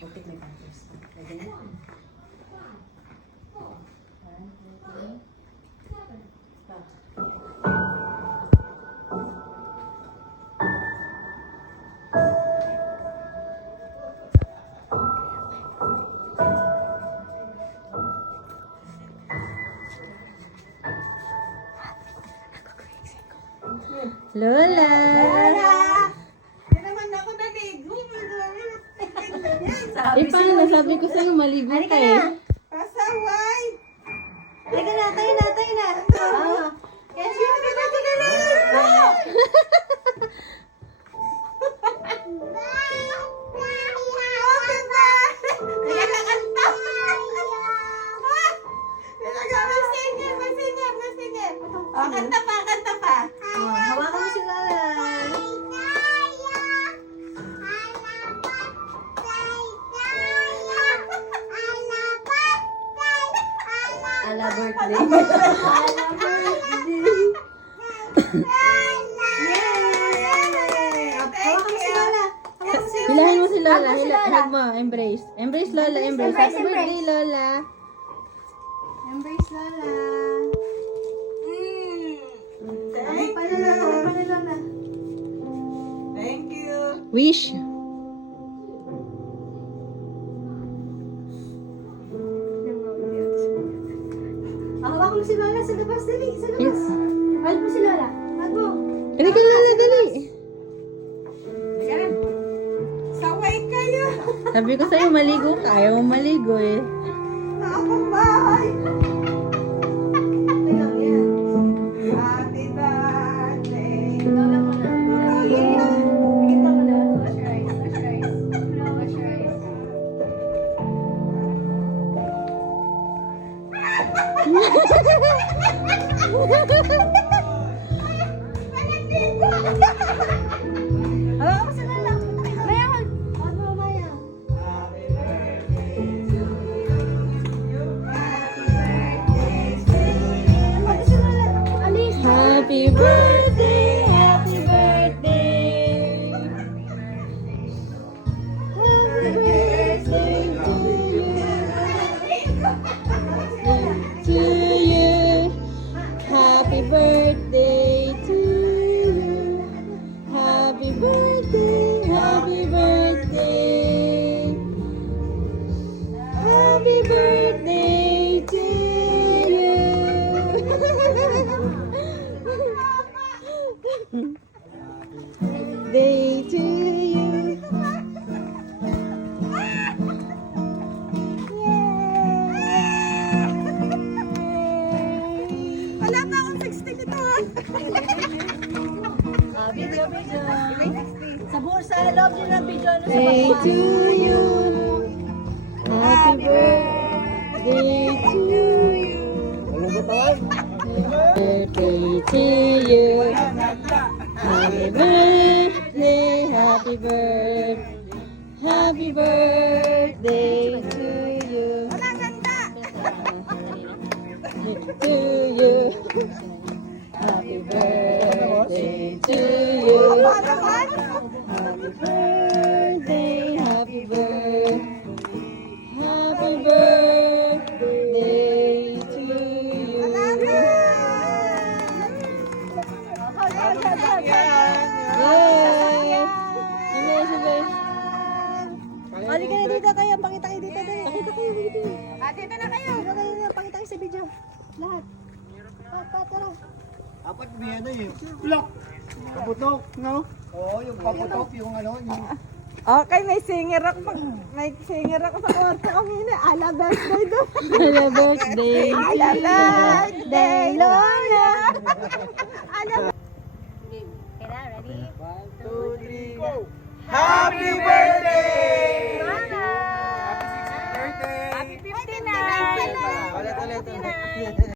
Pupit may pampers. Lagay mo. 1, 2, 3. Stop. Lola! Hindi naman ako naligo. Paano? Sabi ko sa'yo, maligo ka eh. Pasaway. Tayo na, tayo na, tayo na. Yes, yun na naligo. Okay ba? Nagkakanta. May singer, may singer, may singer. Oh, kanta pa, kanta pa. Hawakan mo si Lola. Ala birthday. Ala birthday. Hawakan mo si Lola. Hawakan mo si Lola. Hilahin mo si Lola. Hug mo. Embrace. Embrace Lola. Embrace. Happy birthday, Lola. Embrace Lola. Thank Pala Lola. Pala Lola. Thank you. Wish. Hawakan mo si Lola sa labas. Dali, sa labas. Yes. Hug mo si Lola. Hug mo. Dali ka, Lola. Dali. Saway kayo. Sabi ko sa'yo, maligo ka. Ayaw mo maligo eh. Ako bahay. Okay lang yan. Happy birthday. Lola mo na. Bigyan mo na. Wash your eyes. Wash your eyes. Wash your eyes. Hawakan mo si Lola. Maya, hug. Hug mo, Maya. Hug si Lola. Alis. Happy birthday. Happy birthday. Happy birthday to you. Happy birthday to you. Happy birthday. Happy birthday. Happy birthday to you. Day to you. Wala pa akong 60 nito. Video. Sa buo sa loob din ng video. Ano sa Day baba? to you. Happy birthday to you. Birthday to you. Happy birthday, happy birthday. Happy birthday to you. Walang ganda. To you. Happy birthday to you. Ano naman? Happy birthday, happy birthday. Happy birthday to you. Yay! Sabay. Halika na dito kayo. Pakita kayo dito. Pakita kayo dito. Dito na kayo. Dito kayo. Pakita kayo sa video. Lahat. Tara. Apat may ano eh. Lock! Kaputok, no? Oo, yung kaputok, yung ano, yung... Okay, may singer ako. May singer ako sa kwarto kanina. Ala birthday doon. Happy birthday. Ala birthday, Lola. Ala Happy birthday!